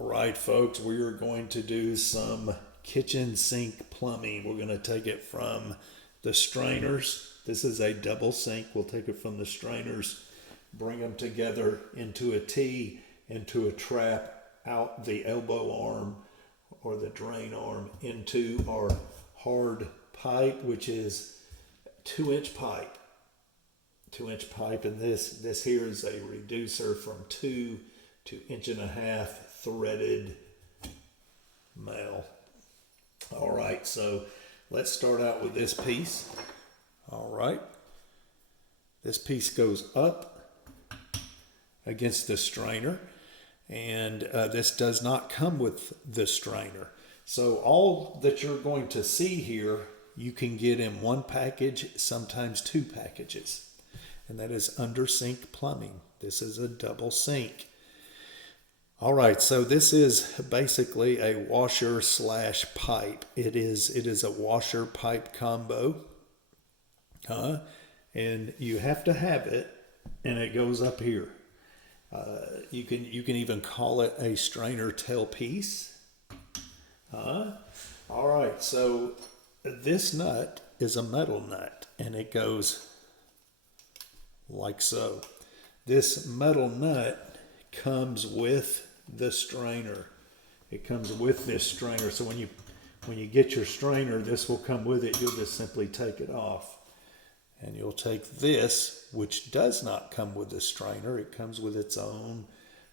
All right, folks, we are going to do some kitchen sink plumbing. We're going to take it from the strainers. This is a double sink. We'll take it from the strainers, bring them together into a T, into a trap, out the elbow arm or the drain arm into our hard pipe, which is 2-inch pipe. 2-inch pipe, and this here is a reducer from 2 to 1.5 inch threaded male. All right, so let's start out with this piece. All right, this piece goes up against the strainer, and this does not come with the strainer. So all that you're going to see here, you can get in one package, sometimes two packages, and that is under sink plumbing. This is a double sink. All right, so this is basically a washer slash pipe. It is a washer pipe combo, and you have to have it, and it goes up here. You can even call it a strainer tailpiece. All right, so this nut is a metal nut, and it goes like so. This metal nut comes with the strainer. It comes with this strainer. So when you get your strainer, this will come with it. You'll just simply take it off. And you'll take this, which does not come with the strainer. It comes with its own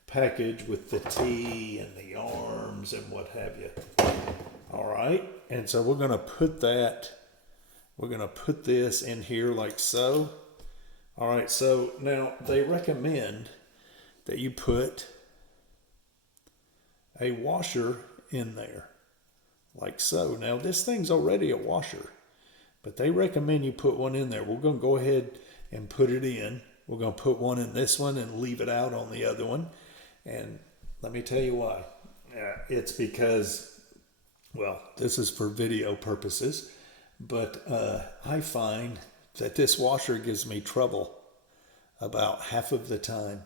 package with the T and the arms and what have you. All right. And so we're going to put this in here like so. All right. So now they recommend that you put a washer in there like so. Now this thing's already a washer, but they recommend you put one in there. We're going to go ahead and put it in. We're going to put one in this one and leave it out on the other one. And let me tell you why. It's because, well, this is for video purposes, but I find that this washer gives me trouble about half of the time,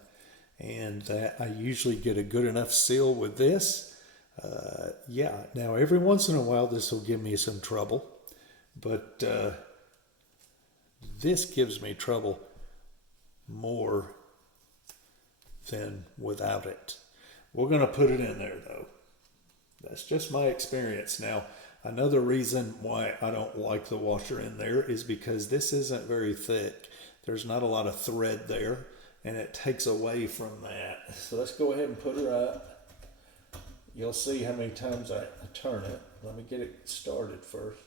and that I usually get a good enough seal with this. Now every once in a while this will give me some trouble, but this gives me trouble more than without it. We're going to put it in there though. That's just my experience. Now, another reason why I don't like the washer in there is because this isn't very thick. There's not a lot of thread there, and it takes away from that. So let's go ahead and put her up. You'll see how many times I turn it. Let me get it started first.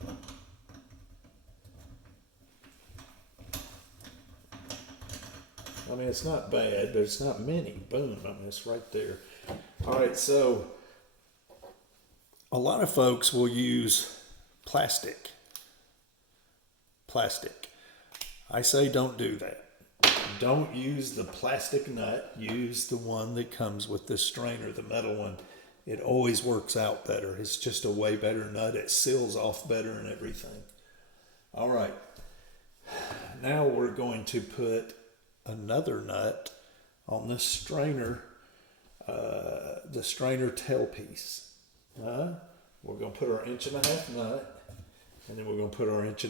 I mean, it's not bad, but it's not many. Boom, I mean, it's right there. All right, so a lot of folks will use plastic. I say don't do that. Don't use the plastic nut. Use the one that comes with the strainer, the metal one. It always works out better. It's just a way better nut. It seals off better and everything. All right. Now we're going to put another nut on the strainer tailpiece. We're going to put our 1.5 inch nut, and then we're going to put our 1.5 inch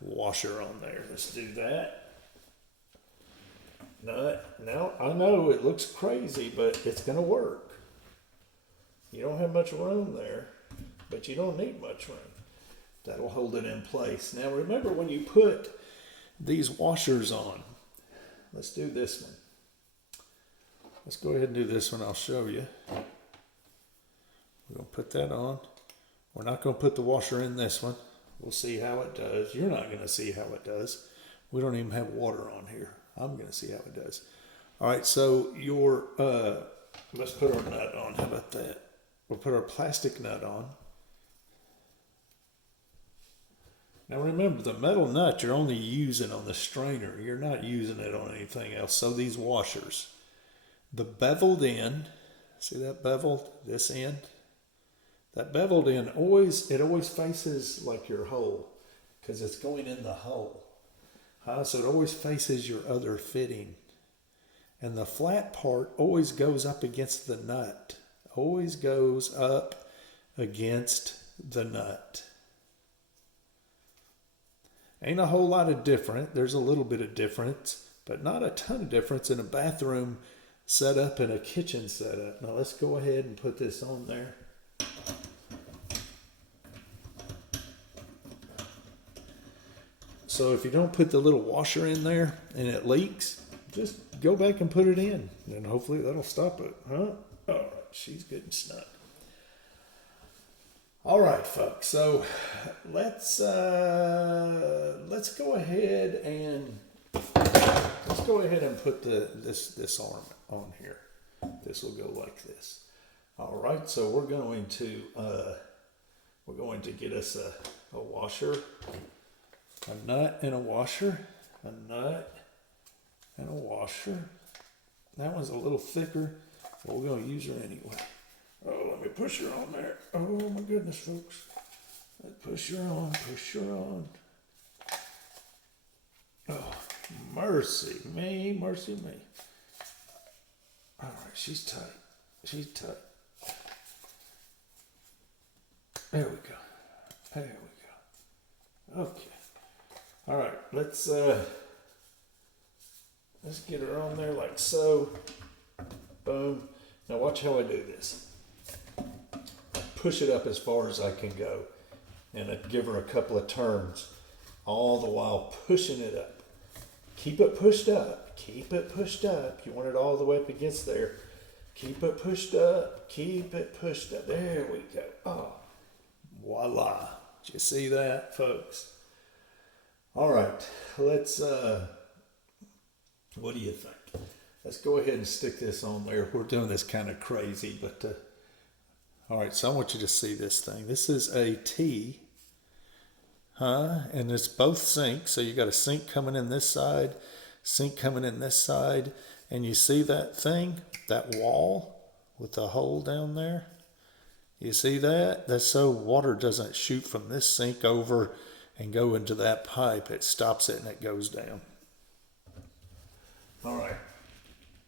washer on there. Let's do that. Now I know it looks crazy, but it's going to work. You don't have much room there, but you don't need much room. That'll hold it in place. Now remember, when you put these washers on, let's do this one. Let's go ahead and do this one. I'll show you. We're going to put that on. We're not going to put the washer in this one. We'll see how it does. You're not going to see how it does. We don't even have water on here. I'm going to see how it does. All right, so let's put our nut on. How about that? We'll put our plastic nut on. Now remember, the metal nut you're only using on the strainer. You're not using it on anything else. So these washers, the beveled end, see that beveled, this end? That beveled end always faces like your hole, because it's going in the hole. So it always faces your other fitting. And the flat part always goes up against the nut always goes up against the nut. Ain't a whole lot of different. There's a little bit of difference, but not a ton of difference in a bathroom setup and a kitchen setup. Now let's go ahead and put this on there. So if you don't put the little washer in there and it leaks, just go back and put it in, and hopefully that'll stop it. Huh? All right, she's getting snug. All right, folks. So let's go ahead and put this arm on here. This will go like this. All right. So we're going to get us a washer, a nut and a washer, a nut and a washer. That one's a little thicker, but we're going to use her anyway. Oh, let me push her on there. Oh my goodness, folks. Let's push her on, push her on. Oh, mercy me, mercy me. All right, she's tight. She's tight. There we go. There we go. Okay. All right, let's get her on there like so. Boom. Now watch how I do this. Push it up as far as I can go, and I give her a couple of turns, all the while pushing it up. Keep it pushed up. Keep it pushed up. You want it all the way up against there. Keep it pushed up. Keep it pushed up. There we go. Oh, voila. Did you see that, folks? All right. Let's, what do you think? Let's go ahead and stick this on there. We're doing this kind of crazy, but, all right. So I want you to see this thing. This is a T. And it's both sinks. So you got a sink coming in this side, sink coming in this side. And you see that thing, that wall with the hole down there? You see that? That's so water doesn't shoot from this sink over and go into that pipe. It stops it and it goes down. All right.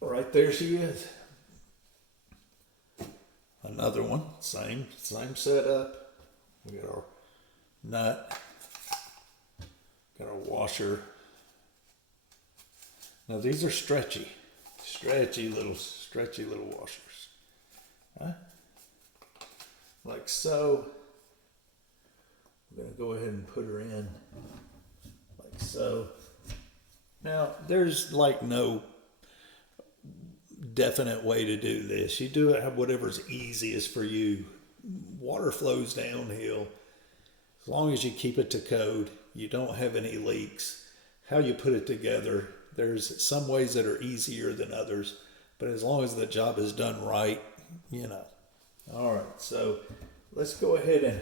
Right there she is. Another one, same setup. We got our nut. Got our washer. Now these are stretchy little washers. Huh? Like so. We're gonna go ahead and put her in like so. Now there's like no definite way to do this. You do it whatever's easiest for you. Water flows downhill. As long as you keep it to code, you don't have any leaks. How you put it together, there's some ways that are easier than others, but as long as the job is done right, you know. All right, so let's go ahead and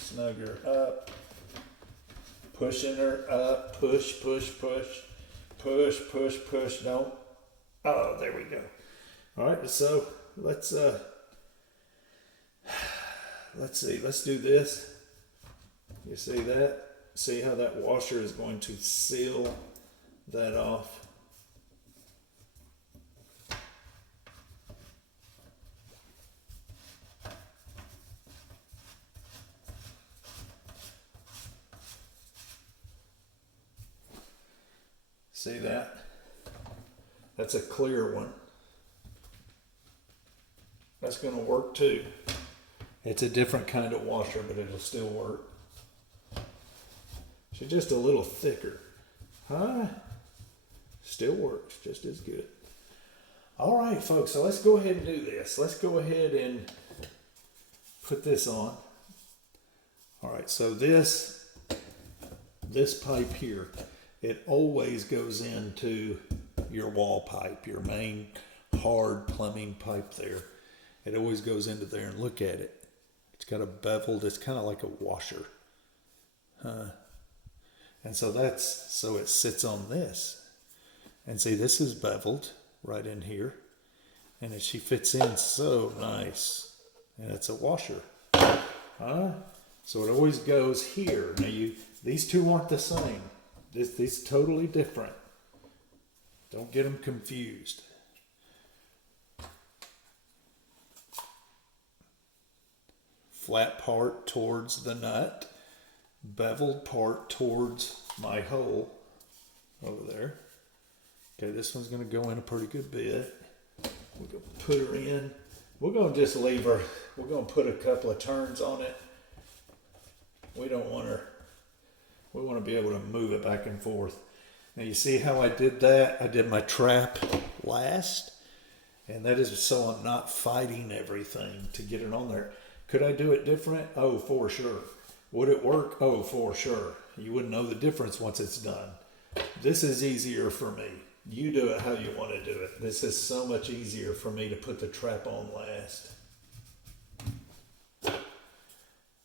snug her up. Pushing her up, push, push, push, push, push, push. Don't. Oh, there we go. All right, so let's see. Let's do this. You see that? See how that washer is going to seal that off? See that? That's a clear one. That's going to work too. It's a different kind of washer, but it'll still work. She's just a little thicker. Huh? Still works just as good. All right, folks, so let's go ahead and do this. Let's go ahead and put this on. All right, so this pipe here, it always goes into your wall pipe, your main hard plumbing pipe there. It always goes into there, and look at it. It's got a beveled, it's kind of like a washer. And so it sits on this. And see, this is beveled right in here. And she fits in so nice. And it's a washer. So it always goes here. Now these two aren't the same. These totally different. Don't get them confused. flat part towards the nut, beveled part towards my hole over there. Okay, this one's going to go in a pretty good bit. We're going to put her in. We're going to just leave her. We're going to put a couple of turns on it. We don't want her. We want to be able to move it back and forth. Now you see how I did that? I did my trap last. And that is so I'm not fighting everything to get it on there. Could I do it different? Oh, for sure. Would it work? Oh, for sure. You wouldn't know the difference once it's done. This is easier for me. You do it how you want to do it. This is so much easier for me to put the trap on last.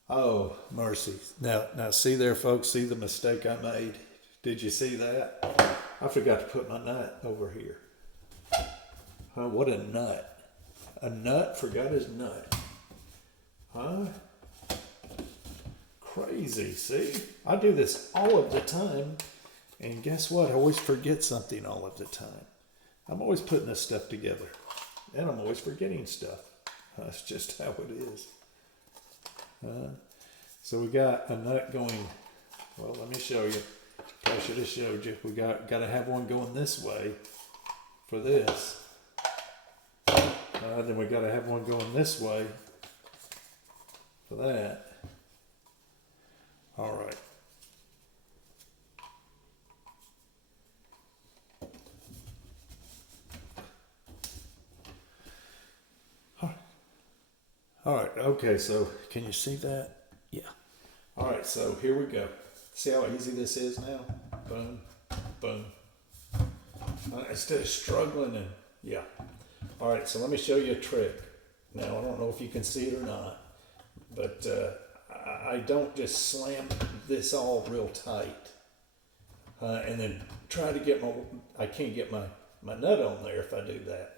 Oh, mercy. Now see there, folks, see the mistake I made? Did you see that? I forgot to put my nut over here. Huh, what a nut. A nut forgot his nut. Huh? Crazy, see? I do this all of the time. And guess what? I always forget something all of the time. I'm always putting this stuff together. And I'm always forgetting stuff. That's just how it is. So we got a nut going. Well, let me show you. I should have showed you. We got to have one going this way for this. Then we got to have one going this way for that. All right. All right, okay, so can you see that? Yeah. All right, so here we go. See how easy this is now? Boom, boom. Instead of struggling and, yeah. All right, so let me show you a trick. Now, I don't know if you can see it or not, but I don't just slam this all real tight and then try to get I can't get my nut on there if I do that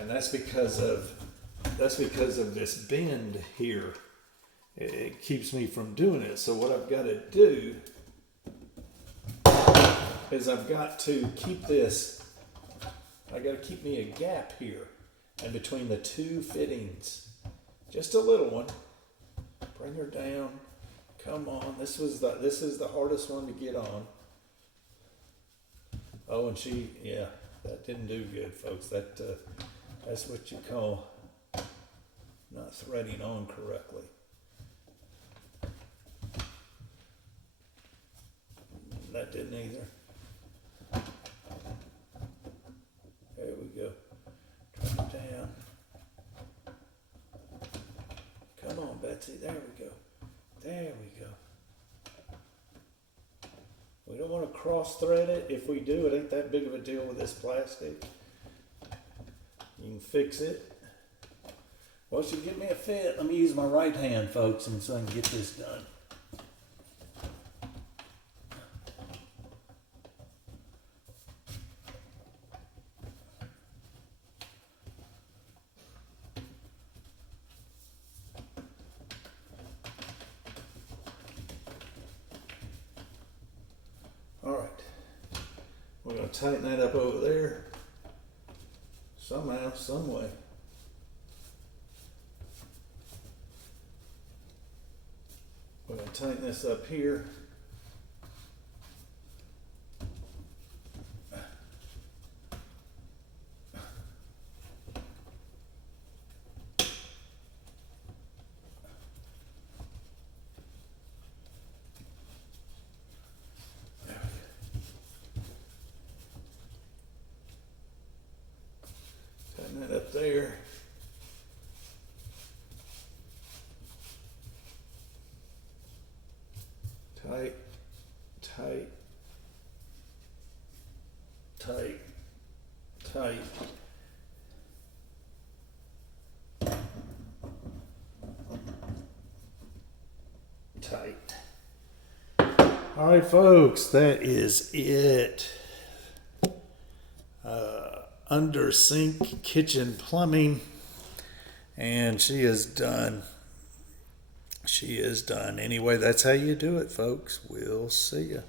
and that's because of this bend here. It keeps me from doing it. So what I've got to do is I've got to keep this, I got to keep me a gap here and between the two fittings. Just a little one. Bring her down. Come on. This is the hardest one to get on. Oh, and yeah, that didn't do good, folks. That's what you call not threading on correctly. That didn't either. There we go. Turn it down. Come on, Betsy. There we go. There we go. We don't want to cross thread it. If we do, it ain't that big of a deal with this plastic. You can fix it. Well, she'll give me a fit. Let me use my right hand, folks, and so I can get this done. All right. We're going to tighten that up over there. Somehow, some way. We're going to tighten this up here. Tighten that up there. Tight, tight, tight, tight. Tight. All right, folks, that is it. Under sink kitchen plumbing, and she is done. She is done. Anyway, that's how you do it, folks. We'll see ya.